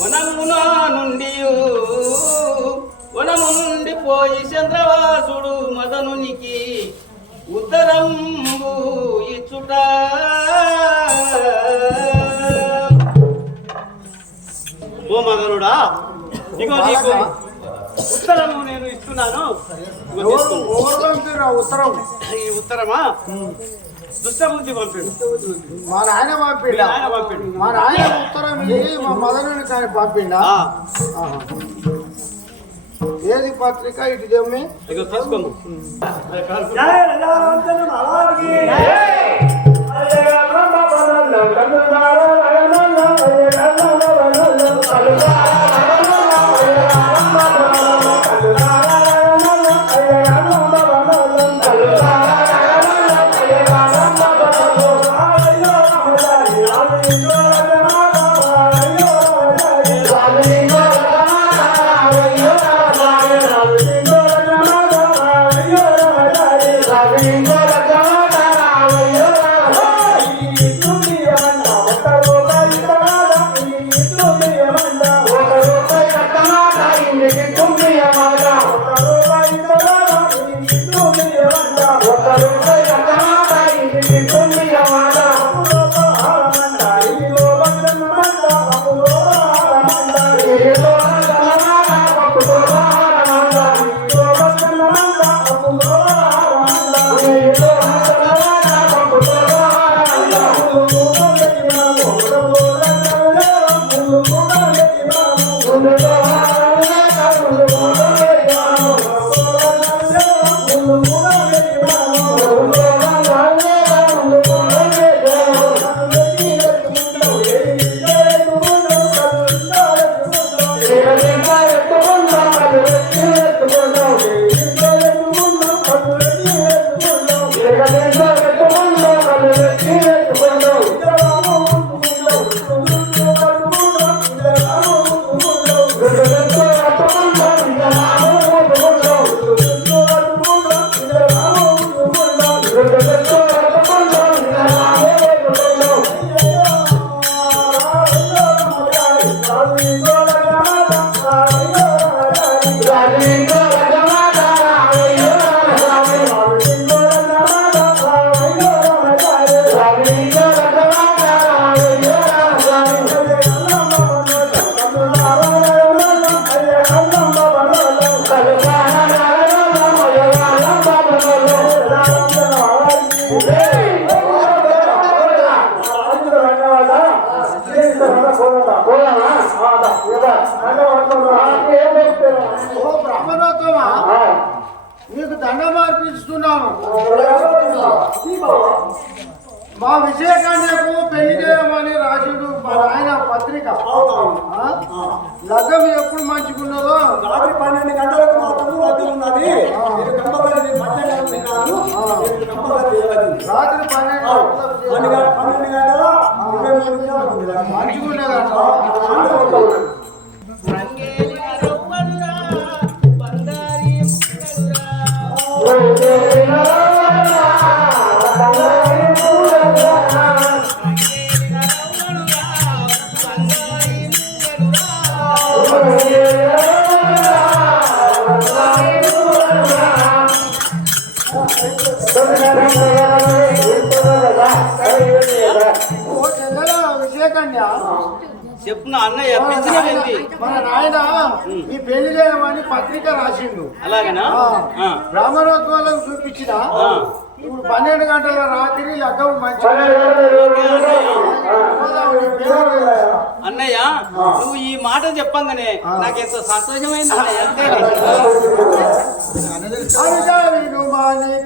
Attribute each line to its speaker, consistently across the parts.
Speaker 1: వనమున నుండి వనము నుండి పోయి చంద్రవాసుడు మదనునికి ఉత్తరంబు ఇచ్చుట. ఓ మదనుడా ఇగో నీకు ఉత్తరము నేను ఇస్తున్నాను.
Speaker 2: ఉత్తరం?
Speaker 1: ఈ ఉత్తరమా? దుష్టబుద్ధి పంపిడు.
Speaker 2: మా నాయన పంపిండా?
Speaker 1: ఆయన పంపిడు.
Speaker 2: మా నాయన ఉత్తరం మా మదనుని కానీ పంపిండా. ఏది పత్రిక? ఇటు జమ్మి లగ్గం ఎప్పుడు మంచిగున్నదో
Speaker 3: రాత్రి పన్నెండు గంటలకు మాత్రం వద్ద ఉన్నది.
Speaker 2: ఈ పెళ్ళి చేయమని పత్రిక రాసిండు.
Speaker 1: అలాగేనా? ఆ.
Speaker 2: బ్రాహ్మణోత్వాలకు చూపించిన. ఇప్పుడు పన్నెండు గంటల రాత్రి లగ్గం మంచి
Speaker 1: అన్నయ్య నువ్వు ఈ మాట చెప్పంగానే నాకెంతో సంతోషమైంది అన్నయ్య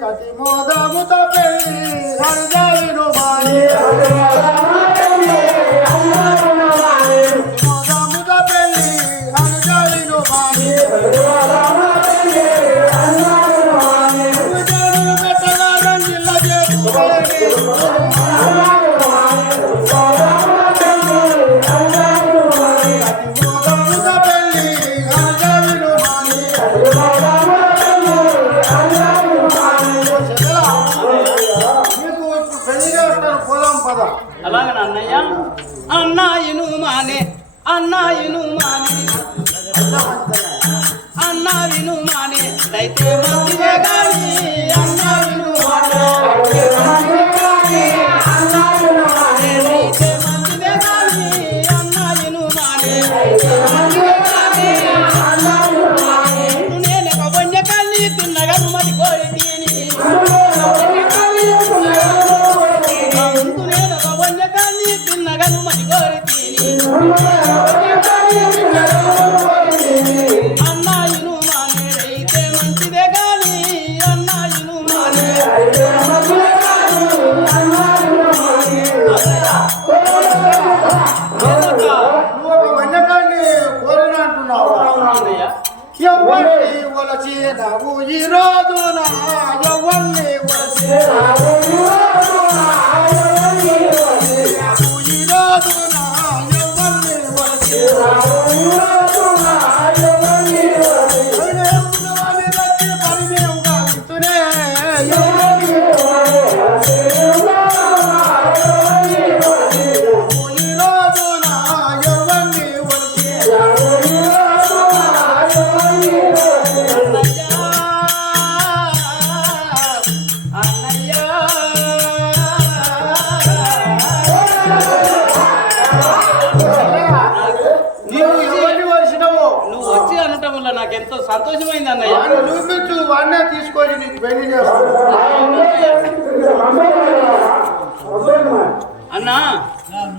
Speaker 2: కతి మోదముత
Speaker 1: అన్నయ్య. అన్నాయిను మానే. అన్నాయిను
Speaker 3: I
Speaker 1: do.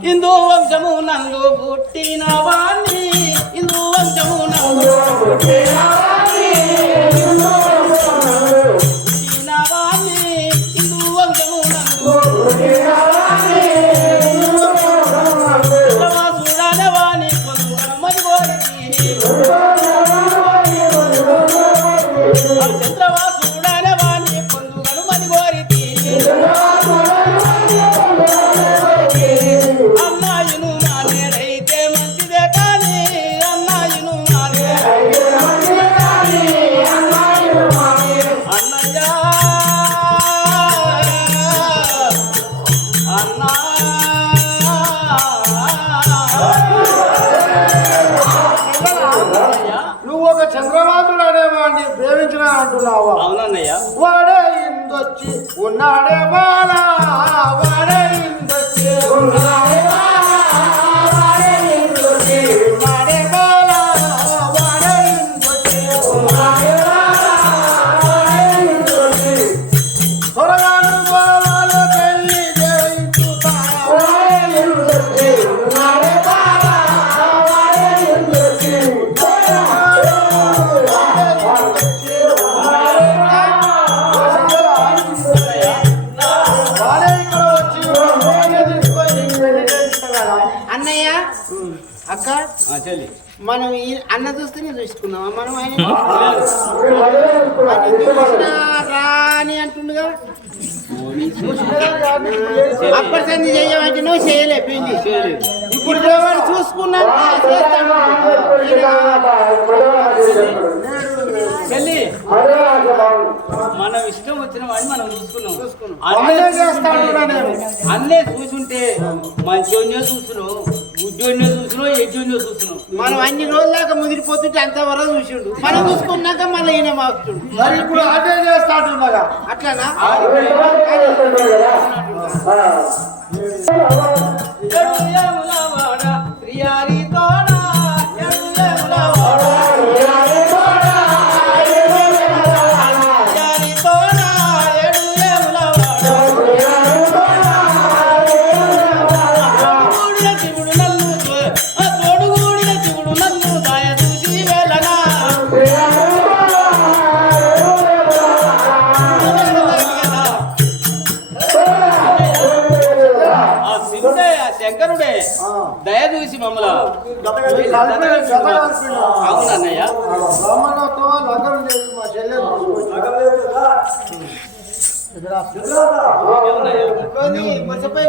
Speaker 1: హిందూ వంశము నందు పుట్టినా നടവാള మనం అన్న
Speaker 4: చూస్తేనే చూసుకున్నామా? మనం ఆయన రాని అంటుండగా. అప్పటి సంది చేయమంటే నువ్వు చేయలే ఇప్పుడు
Speaker 1: చూసుకున్నా మనం ఇష్టం వచ్చిన వాడిని మనం చూసుకున్నాం.
Speaker 3: చూసుకున్నాం.
Speaker 1: అన్నే చూసుంటే మంచి చూసినావు ఉద్యోగం చూసినావు ఎడ్డోడినే చూసినావు
Speaker 4: మనం అన్ని రోజుల దాకా ముదిరిపోతుంటే అంత వరకు చూసిండు. మనం చూసుకున్నాక మళ్ళీ ఈయన మాకుతుండు
Speaker 3: మరి ఇప్పుడు అదే
Speaker 1: చేస్తాడు మగా. అట్లానా? శంకరుడే. దయ చూసి మమ్మల. అవునన్నయ్య
Speaker 2: మర్చిపోయి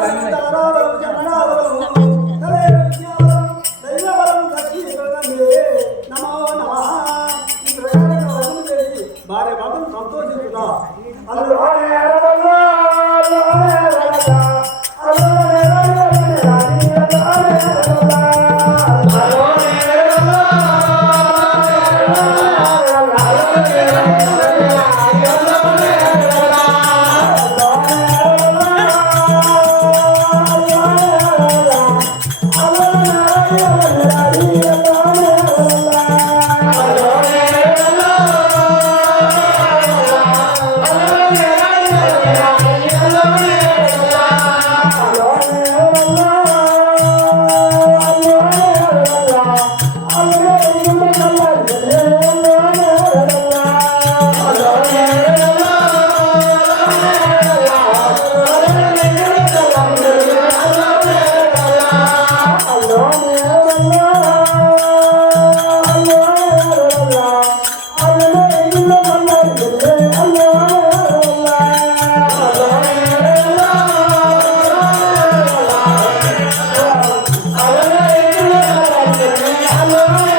Speaker 2: 아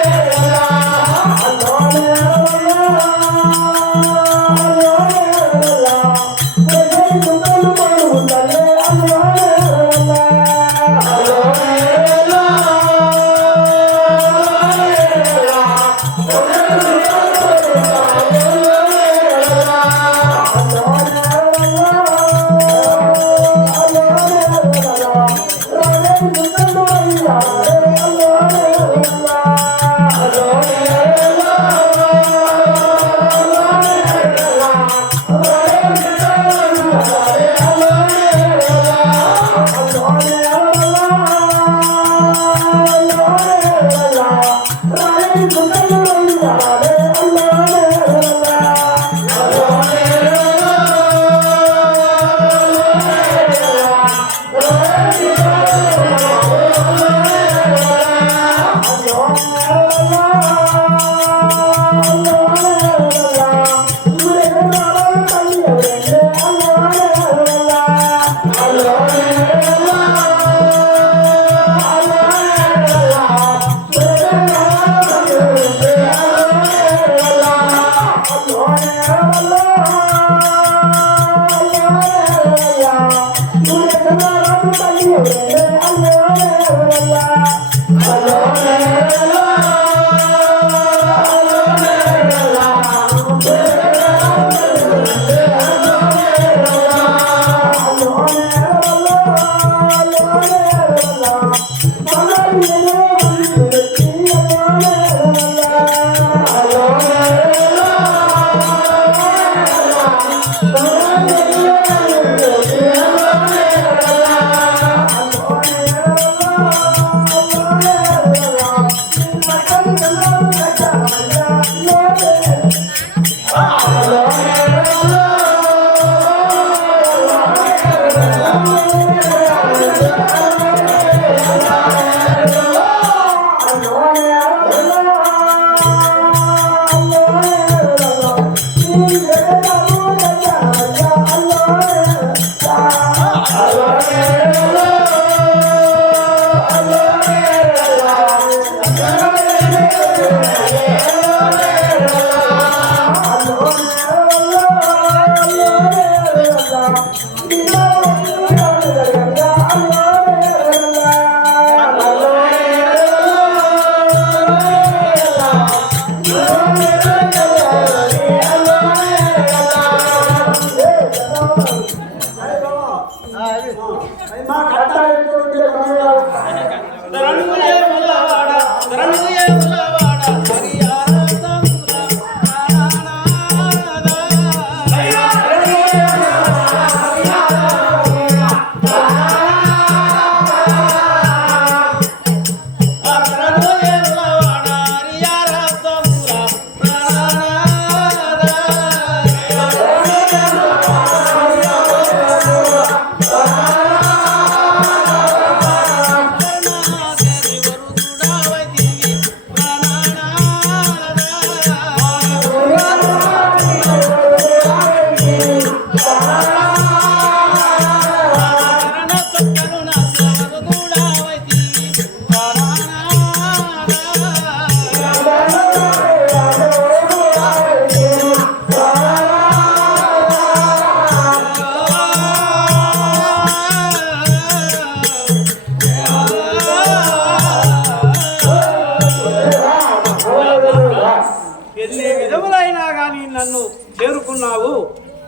Speaker 2: Thank you.
Speaker 3: ఎన్ని
Speaker 1: విధములైనా కానీ నన్ను చేరుకున్నావు.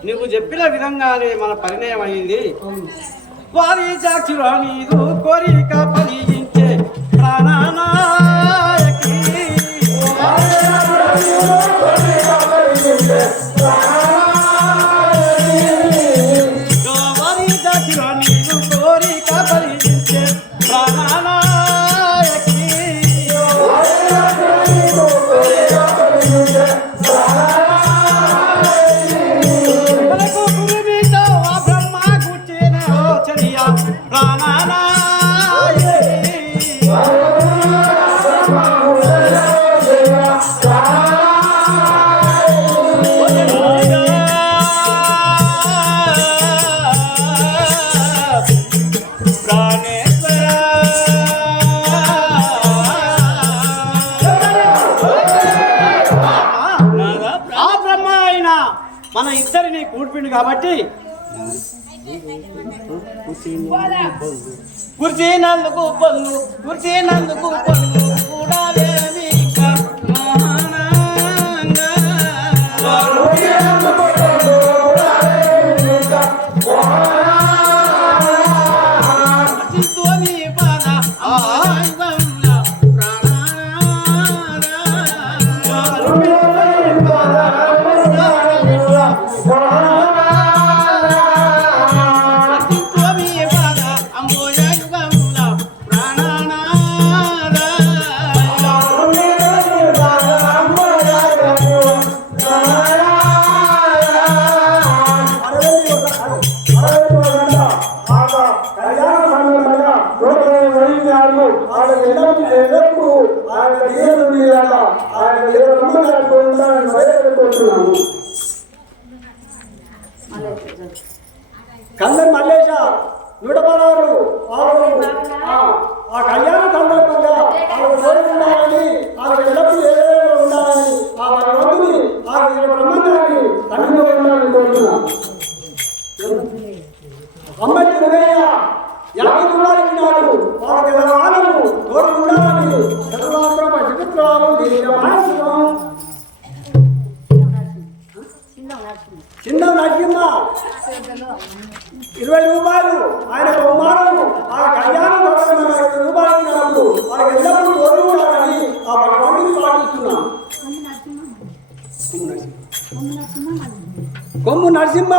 Speaker 1: నువ్వు చెప్పిన విధంగానే మన పరిణయం అయింది. వారి చాక్షురా నీదు కోరిక పరిగించే ప్రాణానా. కాబట్టి కుర్చీనందుకు పన్ను కుర్చీనందుకు పన్ను కూడా లేని మహానంగా.
Speaker 2: కందర్ మల్లేశ నూట పదహారు ఆ, కళ్యాణ సందర్భంగా ఆవిడ కోరి ఉండాలని ఆవిడ ఎల్లప్పుడూ ఏదైనా ఉండాలని ఆ భగవంతుని ఆ బ్రహ్మంగాన్ని తండ్రిలో ఉండాలని కోరుతున్నాను అమ్మాయి తిరుగయ్య యాభై రూపాయలు నాడు వాళ్ళకి ఎదవాలను తోడు ఉండాలని సర్వాత్మ జగత్రాలు దీర్ఘమాయసం చిన్న నరసింహ ఇరవై రూపాయలు. ఆయన బహుమానం ఆ కళ్యాణ ఇరవై రూపాయలు ఇచ్చినప్పుడు వాళ్ళకి ఎల్లప్పుడూ తోడు ఉండాలని ఆ భగవంతుని పాటిస్తున్నాం కొమ్ము నరసింహ.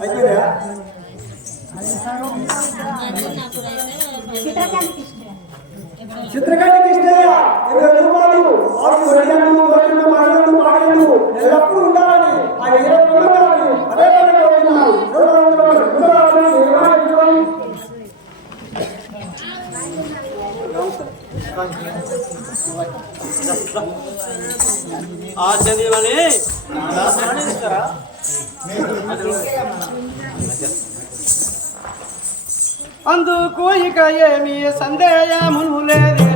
Speaker 2: అయిపోయా చిత్రకాంతి ఇస్తాయా ఇరవై రూపాయలు. రెండు రెండు మాట్లాడు మాట్లాడు ఎల్లప్పుడూ ఉండాలని ఆ ఇరవై ఉండాలని
Speaker 1: అందుకు ఇక ఏమి సందేహమును లేదు